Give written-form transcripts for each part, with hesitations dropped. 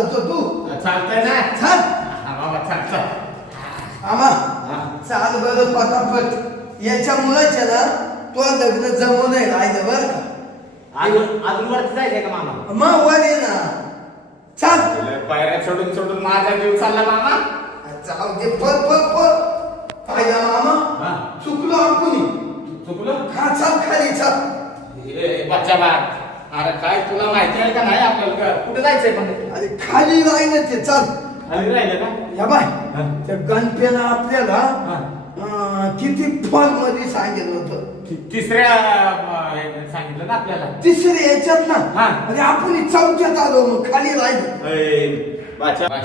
चालतो तू चालतंय ना चाल बाबा चाल चाल आमा चाल बरं पटापट याच्या मुलाच्या ना तो लग्न जमवलंय राहिलं बरं का अजून वरती जायचंय का मामा मग वर ये ना चाल पायऱ्या सोडून सोडून माझा जीव चालला मामा जाऊ दे पळ पाहिला मामा चुकलो आपण चुकलो हा चाल खाली चाल बच्चा बा अरे काय तुला माहिती आहे का नाही आपल्याला कुठे जायचंय पण अरे खाली राहिलं ते चाल खाली राहिलं का या बाय त्या गणपेनं आपल्याला किती फॉल मध्ये सांगितलं होतं तिसऱ्या सांगितलं ना आपल्याला तिसरी याच्यात ना अरे आपण चौथ्यात आलो मग खाली राहिलं बाचा बा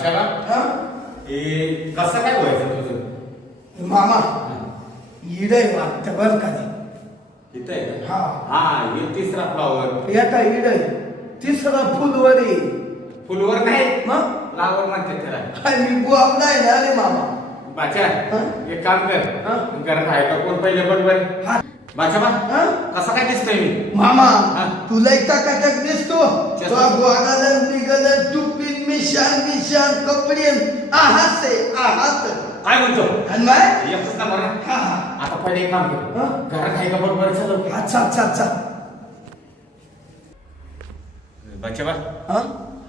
कसं काय व्हायचं तुझं मामा इडय वाटतं बरं का इथं आहे हा हा हे तिसरा फ्लॉवर एका इडय तिसरा फुलवर आहे फुलवर नाही मग फ्लॉवर म्हणते त्याला मी बुवा नाही ना रे मामा बाचा एक काम कर घरात आहे का कोण पहिले बरोबर बाचा बा कसा काय दिसतोय मी मामा तुला एकटा कटक दिसतो तो गोगालन बिगलन टुपीन मिशान कपडे आहात काय म्हणतो आणि माय एकच नंबर आता पहिले एक काम कर घरात आहे का बरोबर चलो अच्छा बाचा बा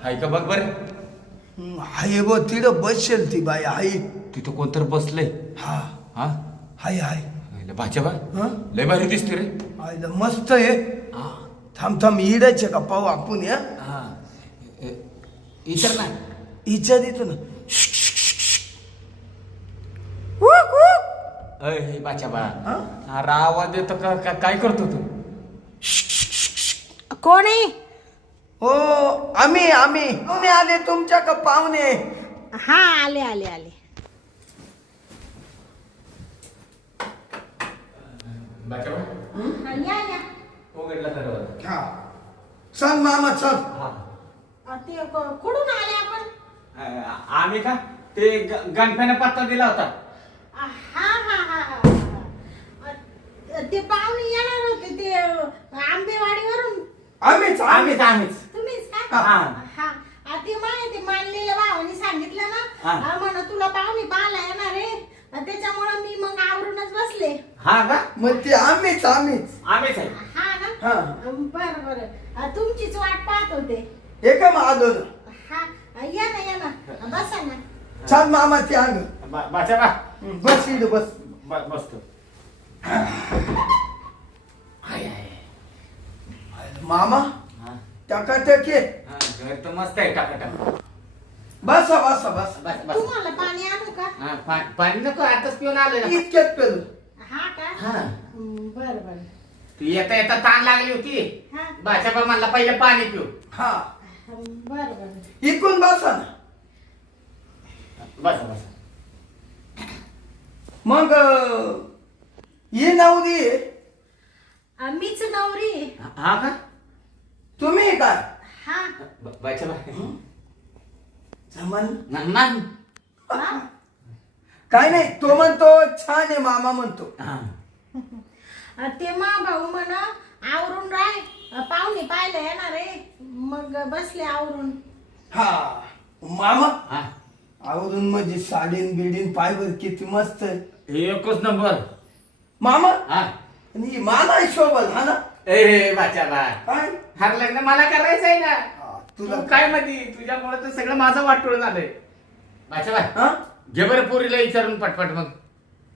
हाय का बघ बरं हाय बो तिथं बसेल ती बाई हाय तिथं कोणतर बसलंय हा हा हाय बाचा बा लय भारी दिसते रे आयला मस्त आहे थांब इडायचे का पाहू आपण या इचर ना इच्छा देतो ना हे बाचा बा अरे आवाज देतो का काय करतो तू कोण आहे हो आम्ही आले तुमच्या का पाहुणे हा आले बाचा बा या उघडला तर हा चल मामा चल ते कुठून आले आपण आम्ही का ते गणप्याने पत्ता दिला होता हा ते पाहुणे येणार होते ते आंबेवाडीवरून आम्हीच तुम्हीच हा. का हा ते माहिती मानलेल्या भावाने सांगितलं ना म्हणा तुला पाहुणे पाहायला येणार आहे त्याच्यामुळे मी मग आवरूनच बसले हा का मग ते आम्हीच आम्हीच आहे हा ना बरं तुमचीच वाट पाहत होते एका आलो ना हा या ना बसा ना चल मामा ते अंग बाचा बा बस इड बस बसतो मामा टकाटके घर तर मस्त आहे टाकाटाक बस तुम्हाला पाणी आणू का पाणी नको आताच पिऊन आलोय ना इतक्यात पेलो हा का बरं तू येता ताण लागली होती हा बाचा बा म्हणला पहिले पाणी पिऊ हा बरं इकून बसा ना बस मग ही नवरी मीच नवरी हा का तुम्ही काय हा बाचा बा जमन नाही काय नाही तो म्हणतो छान आहे मामा म्हणतो ते मा भाऊ म्हण आवरून राय पाहुणे पाहिलं येणार आहे मग बसले आवरून हा मामा हा आवरून म्हणजे साडीन बिडीन पायवर किती मस्त आहे एकच नंबर मामा हा आणि माना शोभल हा ना ए बाचा बा काय हा लग्न मला करायचं आहे ना तुला तू काय मध्ये तुझ्यामुळे तर सगळं माझं वाटोळ झालंय बाचा बा हा घे बरं पोरीला विचारून पटपट मग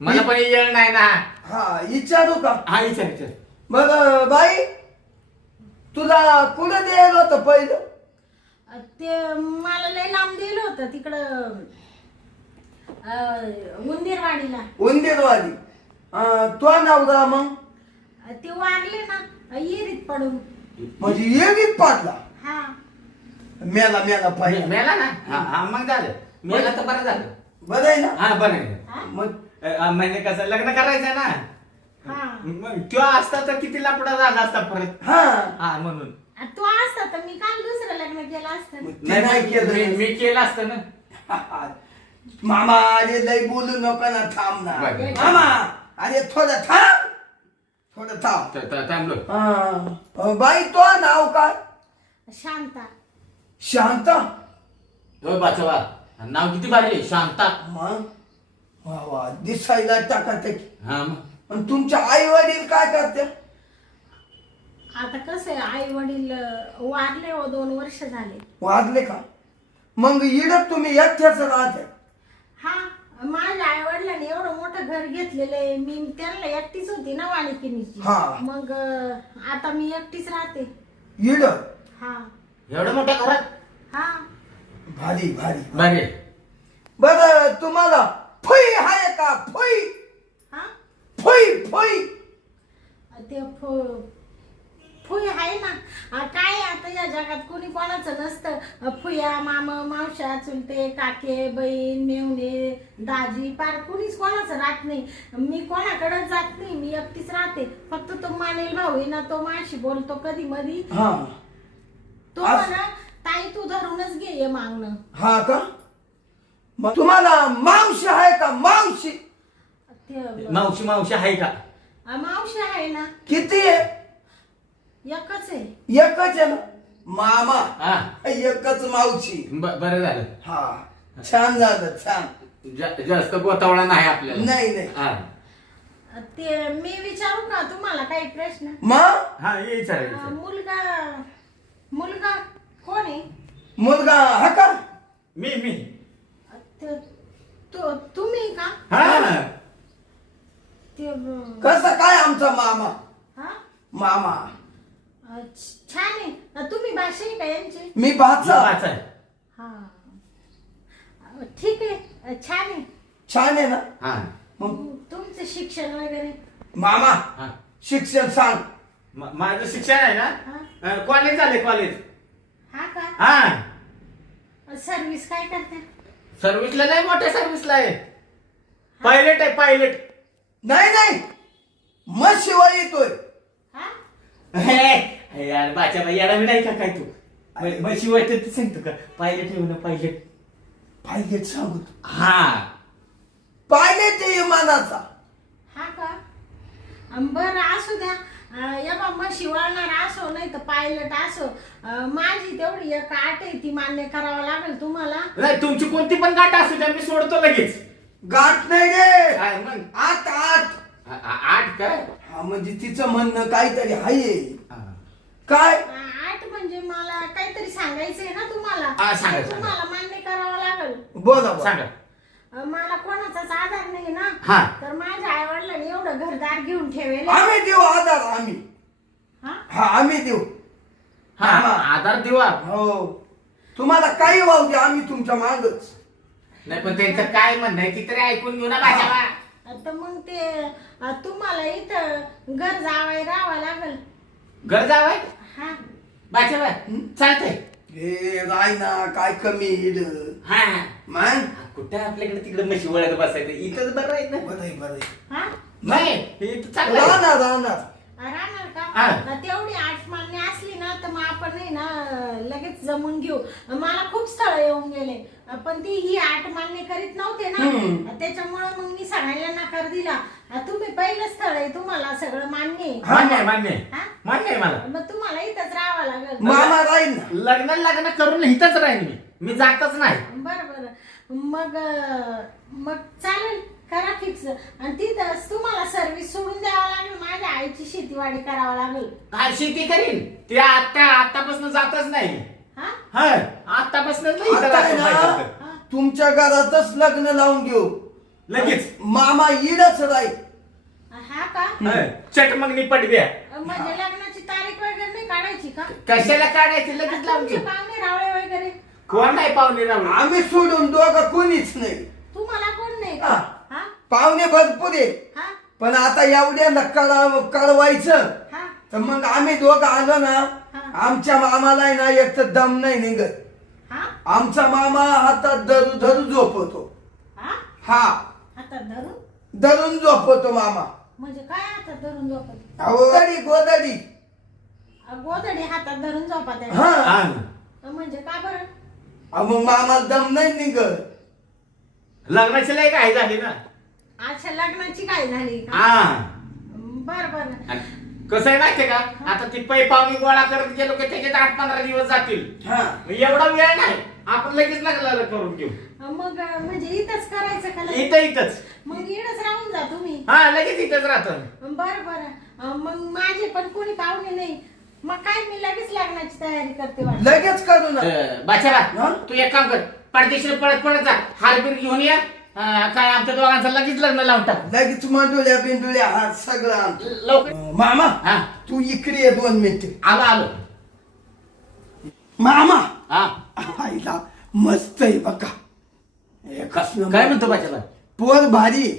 मला पण येळ नाही ना हा विचारू का हा विचार बघ बाई तुला कुठं द्यायला होतं पहिलं ते मला लय लांब दिलं होतं तिकडं उंदीरवाडीला उंदीरवाडी तो नवरा मग ते वारले ना इरीत पडून म्हणजे येगीत पाडला हा मेला पाहिजे मेला ना हा मग झालं मेला तर बरं झालं बरं आहे ना हा बरं आहे. मग म्हणजे कसं लग्न करायचंय ना हा मग तो असता तर किती लापडा झाला असता परत हा हा म्हणून तू असता तर मी काल दुसरं लग्न केलं असतं ते नाही केलं मी केलं असतं ना मामा अरे लय बोलू नको ना थांब ना बरं. मामा अरे थोडं थांब थांबलो बाई तो नाव काय शांता शांता होय बाचवा नाव किती भारी आहे, शांता. मग वा वा दिसायला टाकाटकी. हा मग. आणि तुमच्या आई वडील काय करते? आता कसं आहे, आई वडील वारले हो, 2 वर्ष झाले. वाढले का? मग इडत तुम्ही एकट्याच राहते? हा, माझ्या आई वडिलांनी एवढं मोठं घर घेतलेलं आहे, मी त्यांना एकटीच होती ना वाणिकिनीची. हा. मग आता मी एकटीच राहते. इड हा एवढं मोठ्या घरात? हा. भारी भारी. भारी. बर तुम्हाला फुई आहे का? फुई हा, फुई फुई. ते फुई आहे ना. काय आता या जगात कोणी कोणाचं नसतं. फुया, मामा, मावश्या, चुलते, काके, बहीण, मेवणे, दाजी, पार कुणीच कोणाचं राहत नाही. मी कोणाकडे जात नाही, मी एकटीच राहते. फक्त तो मानेल भाऊ आहे ना, तो माझ्याशी बोलतो कधी मधी. हा तो म्हणा ताई तू धरूनच घे हे मागणं. हा का? मग तुम्हाला मावशी आहे का? मावशी मावशी मावशी आहे का? मावशी आहे ना, किती आहे? एकच आहे. एकच आहे ना. मामा हा. एकच मावशी. बरं झालं. हा छान झालं छान. जास्त गोतावळा नाही आपल्याला. नाही नाही. हा. ते मी विचारू का तुम्हाला काही प्रश्न? मग हा ये विचारायचं. मुलगा कोण आहे? मुलगा हा का? मी तुम्ही का? हा. ते कसं काय आमचा मामा? हा, मामा छान आहे. तुम्ही भाषा आहे का यांची? मी भाचा. वाचाय. हा, ठीक आहे, छान आहे. छान आहे ना. हा. मग तुमचं शिक्षण वगैरे? मामा हा. शिक्षण सांग. माझं शिक्षण आहे ना, कॉलेज झाले कॉलेज. हा का? हा. सर्व्हिस काय करते? सर्व्हिसला नाही, मोठ्या सर्व्हिसला आहे. पायलट आहे, पायलट. नाही नाही मग शिवाय येतोय. हे यार बाच्या बाई याला नाही का काय तू? मग शिवाय तर सांगतो का पायलट येऊ ना, पायलट. पायलट सांगतो. हा. पायलट विमानाचा. हा का? बरं असू द्या. या बाबा शिवाळणार असो नाही तर पायलट असो, माझी तेवढी एक आट आहे ती मान्य करावं लागेल तुम्हाला. नाही तुमची कोणती पण गाठ असू द्या, मी सोडतो लगेच. गाठ नाही गे. काय मग? 8 8. 8 काय? हा म्हणजे तिचं म्हणणं काहीतरी आहे. हा. काय? आट म्हणजे मला काहीतरी सांगायचंय ना तुम्हाला. हा, सांगा, सांगा. तुम्हाला मान्य करावं लागेल. बोला बोला. सांगा. मला कोणाचाच आधार नाही ना. हा. तर माझ्या आई वडिलांनी एवढं घरदार घेऊन ठेवेल. आम्ही देऊ आधार. आम्ही हा, हा आम्ही देऊ. हा आधार देऊ. हो तुम्हाला काही वाहू द्या, आम्ही तुमच्या मागच. नाही पण त्यांचं काय म्हणणं आहे ती तरी ऐकून घेऊ ना बाच्या. तर मग ते तुम्हाला इथं घर जावं राहावं लागेल. घर जावाय हा, बाच्या चालतंय. हे राय ना काय कमी येईल. हा. मग कुठे आपल्याकडे तिकडे म्हशी वळत बसायचं, इथंच बरं आहे ना. बरं बरं हा, नाही इथं चांगलं आहे. राहणार राहणार. राहणार हा. का? तेवढी आठ मान्य असली ना तर मग आपण नाही ना लगेच जमून घेऊ. मला खूप स्थळ येऊन गेले, पण ती ही आठ मान्य करीत नव्हते ना, त्याच्यामुळे मग मी सगळ्यांना नकार दिला. तुम्ही पहिलं स्थळ आहे, तुम्हाला सगळं मान्य आहे. मान्य आहे, मान्य आहे. हा? मान्य आहे मला. मग तुम्हाला इथंच राहावं लागेल. मामा राहील ना. लग्न करून इथंच राहीन मी जातच नाही. बरं मग मग चालेल, करा फिक्स. आणि तिथंच तुम्हाला सर्व्हिस सोडून द्यावं लागेल. माझ्या आईची शेतीवाडी करावं लागेल. काय शेती करीन ते आतापासून जातच नाही. हा, आतापासून नाही इथं आता आहे राहतो ना, पाहिजे तर. तुमच्या घरातच लग्न लावून घेऊ. लगेच मामा इडच राहील. हा का? चट मग निपट द्या. म्हणजे लग्नाची तारीख वगैरे नाही काढायची का? कशाला काढायची, लगेच लावून तुमचे घेऊ. पाहुणे रावळे वगैरे कोण नाही पाहुणे रावळे. आम्ही सोडून दोघं कोणीच नाही. तुम्हाला कोण नाही का? हा. हा, पाहुणे भरपूर आहे, हा, पण आता एवढ्यांना कळवायचं हा, तर मग आम्ही दोघं आलो ना, हा. आमच्या मामाला आहे ना एक तर दम नाही निघत. हा, आमचा मामा हातात धरू धरू झोपवतो. हा. हा हातात धरून धरून झोपवतो मामा. म्हणजे काय हातात धरून झोपत? गोदडी गोदडी. गोधडी हातात धरून झोपत आहे. हा हा. म्हणजे का बरं? मग मामाला दम नाही निघत. लग्नाची लय काय झाली ना. अच्छा, लग्नाची काय झाली का? हा. बरं. आणि कसं आहे माहितीये का, आता ती पै पाहुणी गोळा करत गेलो की त्याच्यात 8-15 दिवस जातील. हा एवढा वेळ नाही. आपण लगेच लागला करून घेऊ. मग म्हणजे इथंच करायचं का लगेच? इथंच मग इथंच राहून जा तुम्ही. हा लगेच इथंच राहतो. बरं बरं मग माझे पण कोणी पाहुणे नाही, मग काय मी लगेच लग्नाची तयारी करते वाटतं. लगेच करू ना. बाचा तू एक काम कर, पडदेशीर पळत पळत जा, हारबीर घेऊन या. काय आमच्या दोघांचं लगेच लग्न लावून टाक. लगेच मंडुल्या बिंडुल्या हात सगळं आणतो. लवकर. मामा हा तू इकडे ये 2 मिनिटे. आलो आलो. मामा हा आईला मस्त आहे बघा. एकच नंबर. काय म्हणतो बाचा पोर भारी.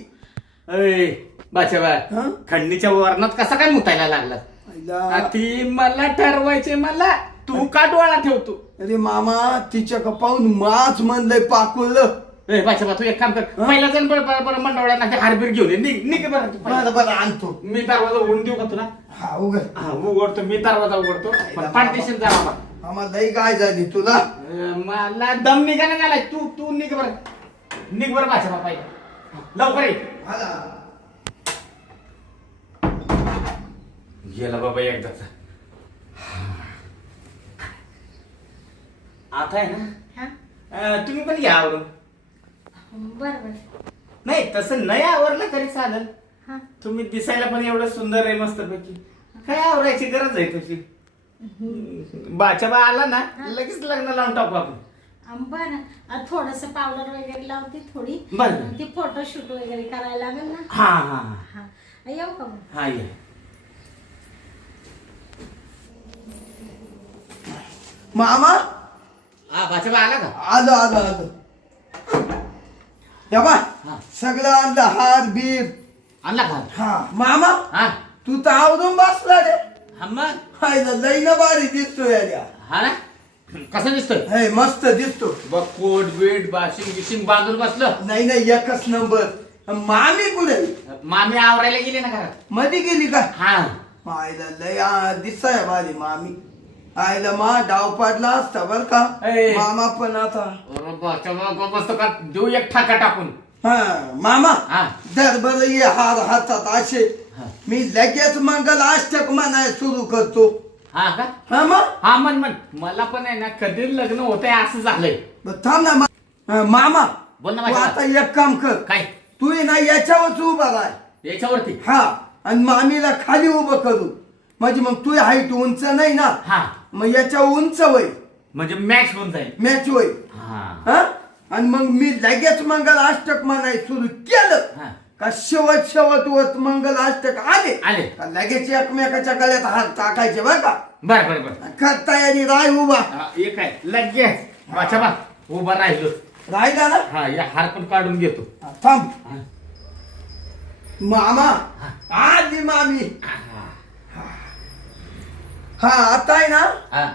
अय बाचा हं? खंडीच्या वर्णात कसा काय मुतायला लागला? आईला ती मला ठरवायचे, मला तू का डोळा ठेवतो? अरे मामा तिच्या पाहून माच म्हणलंय पाकुळलं. बाचा तू एक काम कर, पहिला जण बरं मंडवळ्यांना ते हारबीर घेऊन ये. निघ बरं तू पहिला. बरं बरं आणतो. मी दरवाजा उघडून देऊ का तुला? हा उघड. हा उघडतो, मी दरवाजा उघडतो. पण पाठदेशील जा बाबा. मामा लई गाय झाली तुला. मला दम निघाला झालाय. तू निघ बरं, निघ बरं बाचा बाबा, लवकर ये. आला. गेला बाबा एकदाचा. आता आहे ना, हा तुम्ही पण या आवरून. बरं बरं. नाही तसं नाही आवरलं तरी चालेल. हा तुम्ही दिसायला पण एवढं सुंदर आहे मस्त पैकी. काय आवरायची गरज आहे तुझी? बाचा बा आला ना लगेच लग्न लावून टाकू आपण. बरं थोडस पावडर वगैरे लावते थोडी. बरं. ती फोटोशूट वगैरे करायला लागेल ना. हा हा हा येऊ का मग? हा ये. मामा हा बाचा बा आला का? आलो आलो आलो. या बा हा. सगळं आणलं हार बीर. आणला का? हा मामा हा तू तर आवरून बसला रे. हा मग. हायला लई ना भारी दिसतोय यार. हा ना, कसं दिसतोय? हे मस्त दिसतो. बघ कोट बीट बाशिंग गिशिंग बांधून बसलं. नाही नाही एकच नंबर. मामी कुठे? मामी आवरायला गेली ना घरात. मध्ये गेली का? हा आयला लय दिसाय भारी मामी. आयला मा डाव पाडला असता बर का. ए. मामा पण आता अरे बाचा बा बसतो का? देऊ एक ठाका टाकून. हा मामा हा दर बर ये हार हातात असे. हा. मी लगेच मंगल अष्टक म्हणाय सुरू करतो. हा का? हा मग हा मन मला पण आहे ना कधी लग्न होतंय असं झालंय. थांब ना मामा बोल ना तू माझ्या. आता एक काम कर. काय तू ये ना याच्यावरच उभा राह. याच्यावरती? हा आणि मामीला खाली उभं करू. म्हणजे मग तू हाईट उंच नाही ना, हा मग याच्या उंच होईल. म्हणजे मॅच होऊन जाईल. मॅच होईल. हा हा आणि मग मी लगेच मंगल अष्टक म्हणाय सुरू केलं हा. का शेवट वर मंगल अष्टक आले आले. का लगेच एकमेकाच्या गळ्यात हात टाकायचे बरं का. बर बर बर. कर तयारी राय उभा. एक आहे लगेच बाचा बा उभा राहिलो. राहिला ना. हा या हार पण काढून घेतो. हा, थांब हा. मामा आली मामी. हा आता आहे ना हा.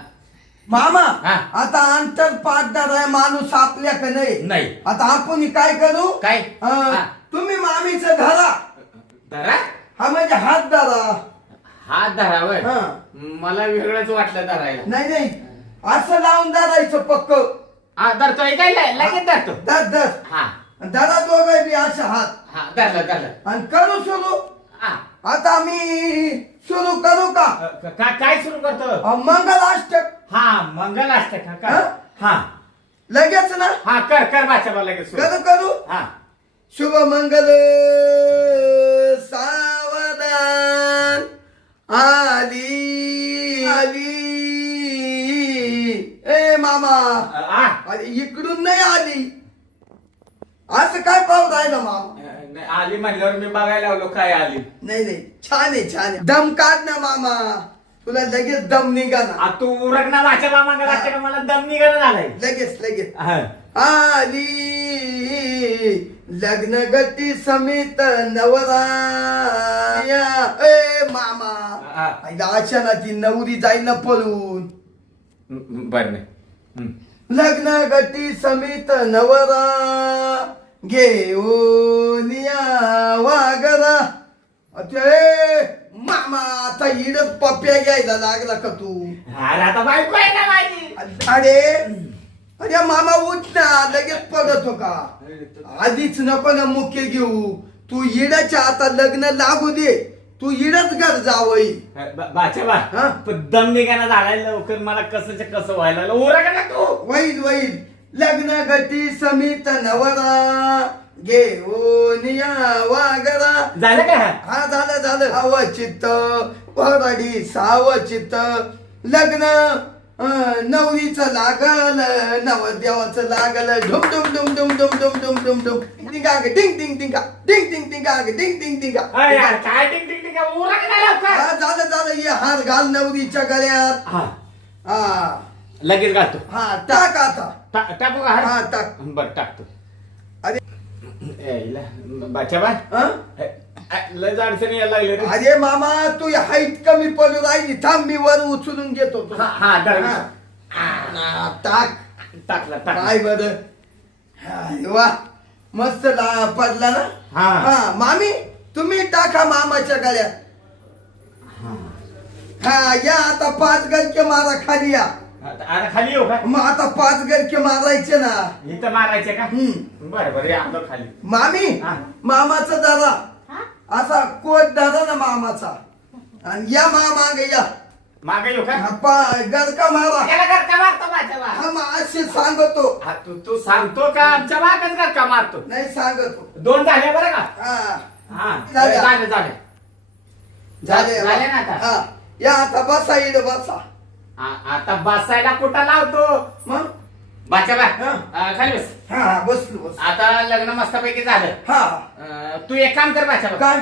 मामा हा. आता अंतर पाडणार आहे माणूस आपल्याकडे नाही. नाही. आता आपण काय करू. काय? हा. तुम्ही मामीचं धरा. धरा. हा म्हणजे हात धरा. हात धरावं. हा. मला वेगळंच वाटलं धरायला. नाही नाही असं लावून धरायचं पक्क. हा धरतोय काय लगेच धरतो. धर धर हा धरा दोघं बी असे हात हा धरलं. आणि करू सुरू. हा. आता मी सुरू करू का. काय सुरू करतो? मंगल अष्टक. हा मंगल असतं का हा? काय? हा लगेच ना. हा कर बाचा बा लगेच सुरू. करू. हा शुभ मंगल सावधान आली आली. ए मामा हा. अरे इकडून नाही आली. असं काय पाहू राहिलं मामा. आली म्हणल्यावर मी बघायला लावलो काय आली. नाही नाही छान आहे. दम काढ ना मामा. तुला लगेच दम निघा ना. तू उरक ना वाचा बा मंगल असतं का? मला दम निघाला झालाय. लगेच हा. आली लग्न गटी समेत नवरा. ए मामा हा. अशा ना ती नवरी जाईल ना पळून. बर नाही. लग्न गटी समेत नवरा घेऊन या वागरा. अरे मामा आता इडच पप्प्या घ्यायला लागला का तू. अरे आता बायको आहे ना माझी. अरे मामा उठ ना. लगेच पडत हो का. आधीच नको ना मुख्य घेऊ. तू इडाच्या आता लग्न लागू दे. तू इडच घर जावई. बाचा बा हा? पण दम निघायला झालाय लवकर. मला कसं व्हायला लागलं. उरक ना तू. होईल लग्न गती समित नवरा घेऊन यावा गरा. झालं का? हा झालं झालं. सावचित्त वराडी सावचित्त लग्न नवरीचं लागल नवरदेवाचं लागल ढुम ढुम ढुम ढुम ढुम ढुम ढुम ढुम ढुम टिंगा डिंग डिंग टिंगा डिंग डिंग टिंगा डिंग डिंग टिंगा. काय टिक टिक टिक उरक नाही लवकर. हा झालं झालं. ये हार घाल नवरीच्या गळ्यात. हा हा लगेच घालतो. हा टाक आता. टाकू का? हा टाक. बर टाकतो. अरे बाच्या बाय हा? लय अडचणी यायला लागले रे. अरे मामा तू हाईट कमी पडू राहिली थांब मी वर उचलून घेतो तुला. हा धर. टाक. टाकला टाक. काय बर वा मस्त पडला ना. हा. हा मामी तुम्ही टाका मामाच्या गळ्यात. हा या आता 5 गरके मारा खाली या. आता खाली येऊ का? मग आता 5 गरके मारायचे ना. इथं मारायचे का? हम्म. बरं बरं या आपलं खाली. मामी हा. मामाचा दादा हा? असा कोट दादा ना मामाचा. आणि या माग या. मागे येऊ का? गरका मारा. याला घर का मारतो माझ्या बा? हा मग असे सांगतो. हा, तू सांगतो का आमच्या मागच घर का मारतो? नाही सांगतो. 2 झाले बरं का? हा हा झाले. झाले झाले. झाले झाले ना आता? हा या आता बसा इकडे बसा. आता बसायला कुठं लावतो? मग बाच्या बा हा. खाली बस. हा हा बसलो बस. आता लग्न मस्तपैकी झालं. हा तू एक काम कर बाच्या बा. काय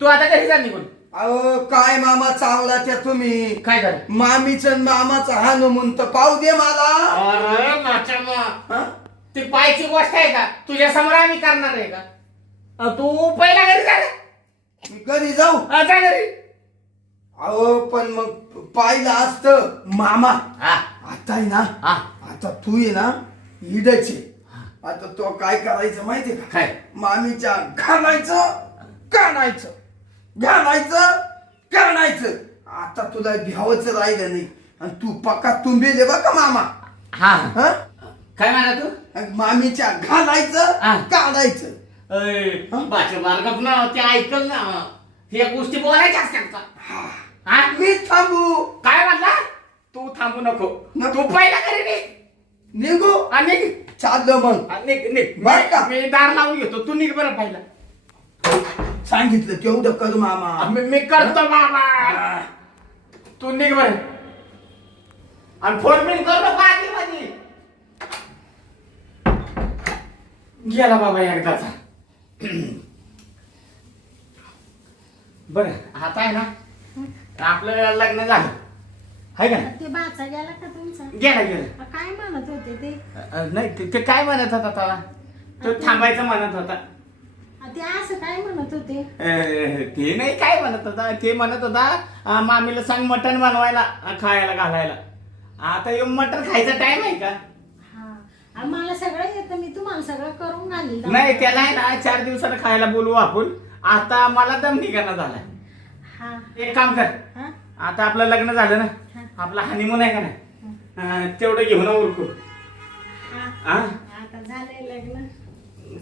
तू आता घरी जा निघून. अहो काय मामा चांगला त्या तुम्ही काय झालं? मामीचं मामाचा हनुमंत पाहू दे मला. अरे बाच्या बा, हा? ती पायची गोष्ट आहे का? तुझ्या समोर आम्ही करणार आहे का? तू पहिला घरी जा रे. मी घरी जाऊ. जा घरी. अहो पण मग पाहिलं असतं मामा. हा आता आहे ना हा आता तू ये ना इडचे. आता तो काय करायचं माहितीये का? काय? मामीच्या घालायचं काढायचं घालायचं काढायचं. आता तुला भ्यावच राहिलं नाही. आणि तू पक्का तुंबेले बा का मामा. हा हा? काय म्हणा तू? आणि मामीच्या घालायचं हा. काढायचं. बाच्या बारगप ना ते ऐकल ना. ह्या गोष्टी बोलायच्या असतात का? हा? मी थांबू काय म्हणला? तू थांबू नको. नको. तू पहिला घरी निघ. निघू आणि चाललं मग. निघ निघ. बरं का? मी दार लावून घेतो. तू निघ बरं पहिला. सांगितलं तेवढं कर मामा. मी करतो बाबा. तू निघ बरं. आणि फोन बिन करू नको आधी मध्ये. गेला बाबा एकदाचा. बर आता आहे ना आपलं लग्न झालं आहे का? ते बाचा गेला का तुमचा? गेला गेला. काय म्हणत होते ते? नाही ते काय म्हणत होता तेव्हा? तो थांबायचं म्हणत होता. ते असं काय म्हणत होते? ते नाही काय म्हणत होता. ते म्हणत होता मामीला सांग मटण बनवायला खायला घालायला. आता येऊन मटण खायचा टाइम आहे का? हा मला सगळं येतं. मी तुम्हाला सगळं करून घालील. नाही त्याला आहे ना 4 दिवसानं खायला बोलवू आपण. आता मला दम निघाना झालाय. हा एक काम कर. हा आता आपलं लग्न झालं ना. हा. आपला हनीमून आहे का नाही तेवढं घेऊन उरकू. हा. आता झालंय लग्न.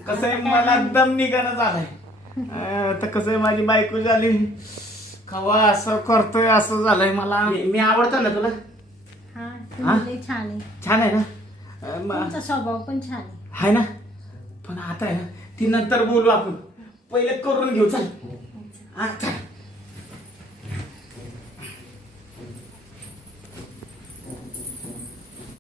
कसं आहे मला दम निघाना झालाय. तर कसं आहे माझी बायको झाली कवा असं करतोय असं झालंय मला. मी आवडतो ना तुला? हा तुम्ही लय छान आहे. छान आहे ना? तुमचा स्वभाव पण छान आहे. आहे ना? पण आता आहे ना ती नंतर बोलू आपण. पहिले करून घेऊ. चल. हा चल.